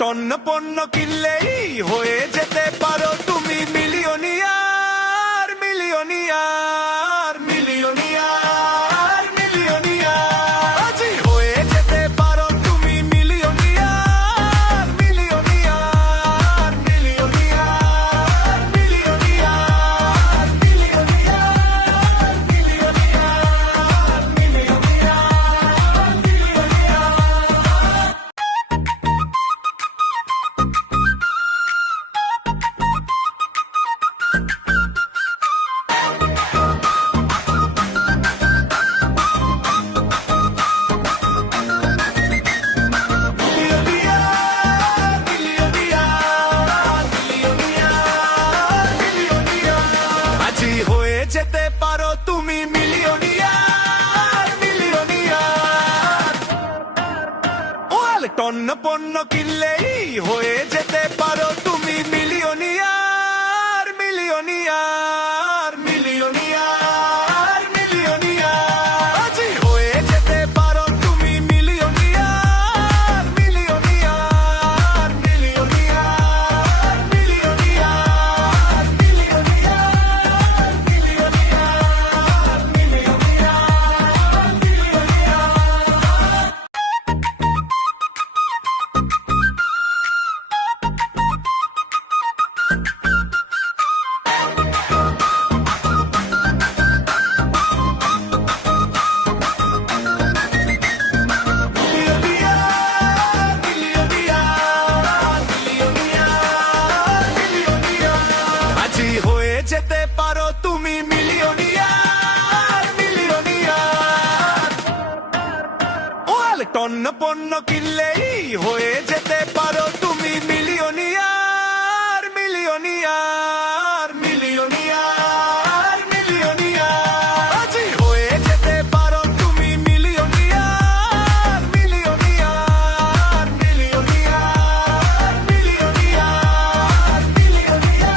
টন্ন পণ্য কিনলেই হয়ে যেতে পারো তুমি মিলিয়নিয়ার মিলিয়নিয়ার মিলিয়নিয়ার মিলিয়নিয়ার আজই হয়ে যেতে পারো তুমি millionaire millionaire millionaire millionaire millionaire millionaire যেতে পারো তুমি মিলিয়নিয়ার মিলিয়নিয়ার টন্ন পণ্য কিনলেই হয়ে যেতে পারো তুমি মিলিয়নিয়ার মিলিয়নিয়ার মিলিয়নিয়ার মিলিয়নিয়ার আজই হয়ে যেতে পারো তুমি millionaire millionaire millionaire millionaire millionaire যেতে পারো তুমি মিলিয়নিয়ার মিলিয়নিয়ার টন্ন পণ্য কিনলেই হয়ে যেতে পারো তুমি মিলিয়নিয়ার মিলিয়নিয়ার মিলিয়নিয়ার মিলিয়নিয়ার আজই হয়ে যেতে পারো তুমি millionaire millionaire millionaire millionaire millionaire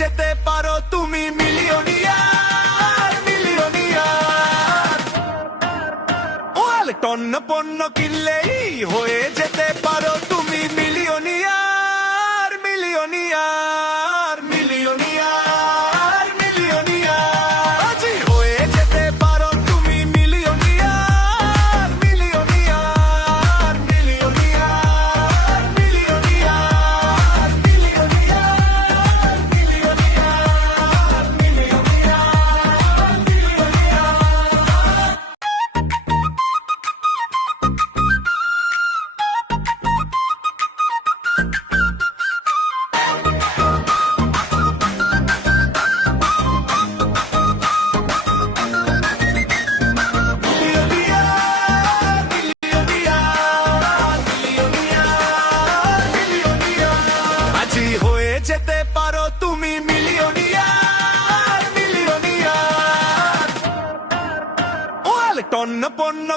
যেতে পারো তুমি মিলিয়নিয়ার মিলিয়নিয়ার টন্ন পণ্য কিনলেই হয়ে যেতে পারো তুমি মিলিয়নিয়ার মিলিয়নিয়ার মিলিয়নিয়ার মিলিয়নিয়ার আজই হয়ে যেতে পারো তুমি millionaire millionaire millionaire millionaire millionaire যেতে পারো তুমি মিলিয়নিয়ার মিলিয়নিয়ার টন্ন পণ্য